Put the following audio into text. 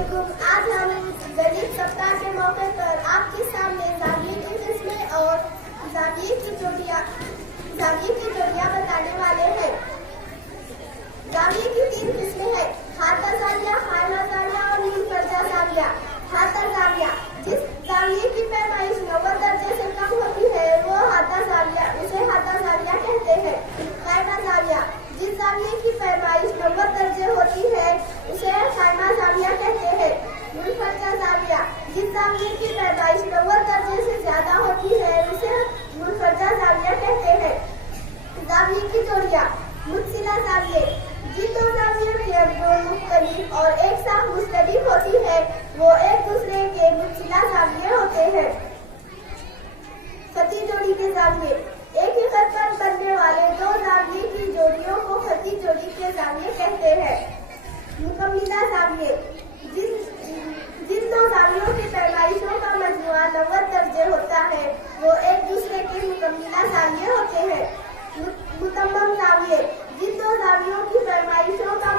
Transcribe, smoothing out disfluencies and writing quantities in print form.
वालेकुम। आज हम गणित सप्ताह के मौके पर आपके सामने जाविये की किस्में और जाविये की जोड़ियां बताने वाले हैं। जाविये की 3 किस्में हैं, हाता जाविया, खाना जाविया और मुनफरदा जाविया। हाता जाविया, जिस जाविये की पैमाइश 90 दर्जे से कम होती है वो उसे हाता जाविया कहते हैं। खाना जाविया, जिस जाविये की पैमाइश 90 दर्जे होती है उसे खाना जाविया कहते हैं। मुनफरदा जाविया, जिस जाविये की पैमाइश 90 दर्जे से ज्यादा होती है उसे मुनफरदा जाविया कहते हैं। जाविये की जोड़ियां, मुत्सिला जाविये, जिन 2 जावियों की अंदर मुख्तलिफ और एक साथ मुख्तलिफ होती है वो एक दूसरे के मुत्सिला जाविये होते हैं। खती जोड़ी के जाविये, एक ही खत पर बनने वाले 2 जाविये की जोड़ियों को खती जोड़ी के जाविये कहते हैं। मुकम्मिला जाविये, जिन 2 जावियों की पैमाइशों का मजमुआ 90 दर्जे होता है वो एक दूसरे के मुकम्मिला जाविये होते हैं। मुतम्मम जाविये, जिन 2 जावियों की पैमाइशों का